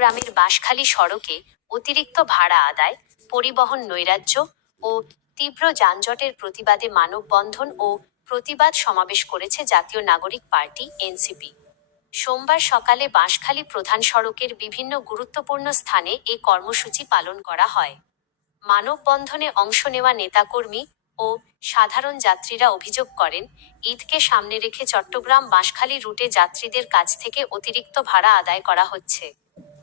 চট্টগ্রামের বাঁশখালী সড়কে অতিরিক্ত ভাড়া আদায়, পরিবহন নৈরাজ্য ও তীব্র যানজটের প্রতিবাদে মানববন্ধন ও প্রতিবাদ সমাবেশ করেছে জাতীয় নাগরিক পার্টি এনসিপি। সোমবার সকালে বাঁশখালী প্রধান সড়কের বিভিন্ন গুরুত্বপূর্ণ স্থানে এ কর্মসূচি পালন করা হয়। মানববন্ধনে অংশ নেওয়া নেতাকর্মী ও সাধারণ যাত্রীরা অভিযোগ করেন, ঈদকে সামনে রেখে চট্টগ্রাম বাঁশখালী রুটে যাত্রীদের কাছ থেকে অতিরিক্ত ভাড়া আদায় করা হচ্ছে।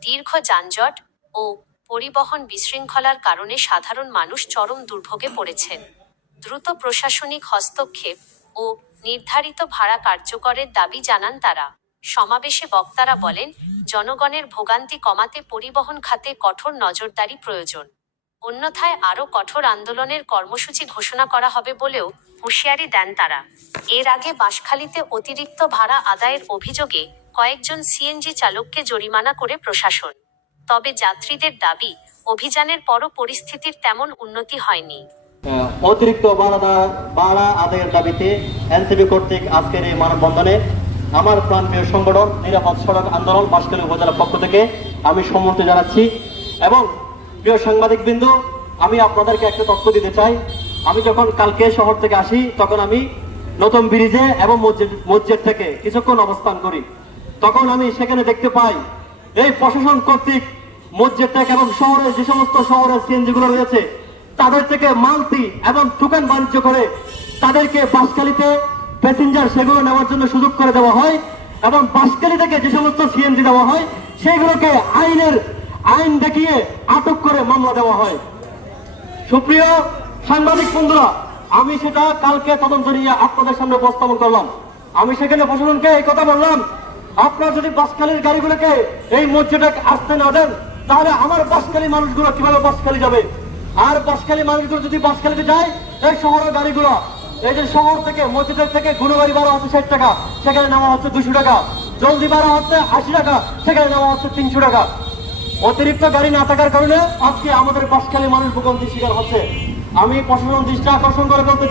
দীর্ঘ যানজট ও পরিবহন বিশৃঙ্খলার কারণে সাধারণ মানুষ চরম দুর্ভোগে পড়েছেন। দ্রুত প্রশাসনিক হস্তক্ষেপ ও নির্ধারিত ভাড়া কার্যকরের দাবি জানান তারা। সমাবেশে বক্তারা বলেন, জনগণের ভোগান্তি কমাতে পরিবহন খাতে কঠোর নজরদারি প্রয়োজন। অন্যথায় আরও কঠোর আন্দোলনের কর্মসূচি ঘোষণা করা হবে বলেও হুঁশিয়ারি দেন তারা। এর আগে বাঁশখালীতে অতিরিক্ত ভাড়া আদায়ের অভিযোগে কয়েকজন সিএনজি চালককে জরিমানা করে প্রশাসন। তবে যাত্রীদের দাবি, অভিযানের পরও পরিস্থিতির তেমন উন্নতি হয়নি। অতিরিক্ত ভাড়া আদায়ের দাবিতে এনসিপি কর্তৃক আজকের এই মানববন্ধনে আমার প্রাণপ্রিয় সংগঠন নিরাপদ সড়ক আন্দোলন বাঁশখালী উপজেলার পক্ষ থেকে আমি সম্মতি জানাচ্ছি। এবং প্রিয় সাংবাদিকবৃন্দ, আমি আপনাদেরকে একটা তথ্য দিতে চাই। আমি যখন কালকে শহর থেকে আসি তখন আমি নতুন ব্রিজে এবং মসজিদ থেকে কিছুক্ষণ অবস্থান করি। তখন আমি সেখানে দেখতে পাই এই প্রশাসন কর্তৃক মসজিদ থেকে এবং শহরে যে সমস্ত শহরের সিএনজিগুলো রয়েছে তাদের থেকে মালতি এবং টোকেন বাণিজ্য করে তাদেরকে বাঁশখালীতে প্যাসেঞ্জার সেগুলো নেওয়ার জন্য সুযোগ করে দেওয়া হয় এবং বাঁশখালী থেকে যে সমস্ত সিএনজি দেওয়া হয় সেগুলোকে আইন দেখিয়ে আটক করে মামলা দেওয়া হয়। সুপ্রিয় সাংবাদিক বন্ধুরা, আমি সেটা কালকে তদন্ত নিয়ে আপনাদের সামনে উপস্থাপন করলাম। আমি সেখানে প্রশাসনকে এই কথা বললাম, আপনারা যদি বাঁশখালীর গাড়িগুলোকে এই মসজিদে আসতে না দেন তাহলে আমার বাঁশখালী মানুষগুলো কিভাবে বাঁশখালী যাবে? আর বাঁশখালী মানুষগুলো যদি বাঁশখালীতে যায়, এই শহরের গাড়িগুলো, এই যে শহর থেকে মসজিদের থেকে গুণগাড়ি ভাড়া হচ্ছে 60 টাকা, সেখানে নেওয়া হচ্ছে 200 টাকা, জলদি ভাড়া হচ্ছে 80 টাকা, সেখানে নেওয়া হচ্ছে 300 টাকা। অতিরিক্ত গাড়ি না থাকার কারণে আজকে আমাদের বাঁশখালী মানুষ ভোগান্তির শিকার হচ্ছে। আমি প্রশাসন দৃষ্টি আকর্ষণ করে বলতে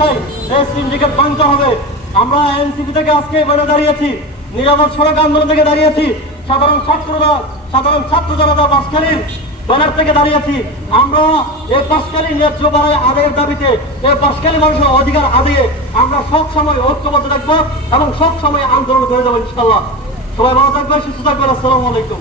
চাই, এই সিন্ডিকেট ভাঙতে হবে। আমরা এনসিপি থেকে আজকে এখানে দাঁড়িয়েছি, নিরাপদ সড়ক আন্দোলন থেকে দাঁড়িয়েছি, সাধারণ ছাত্র জনতা বাঁশখালীর ব্যানার থেকে দাঁড়িয়েছি। আমরা এই বাঁশখালী ন্যায্য ভাড়া আদায়ের দাবিতে, এই বাঁশখালী মানুষের অধিকার আদায়ে আমরা সবসময় ঐক্যবদ্ধ থাকবো এবং সবসময় আন্দোলন করে যাবো ইনশাআল্লাহ। সবাই ভালো থাকবেন, সুস্থ থাকবেন। আসসালামু আলাইকুম।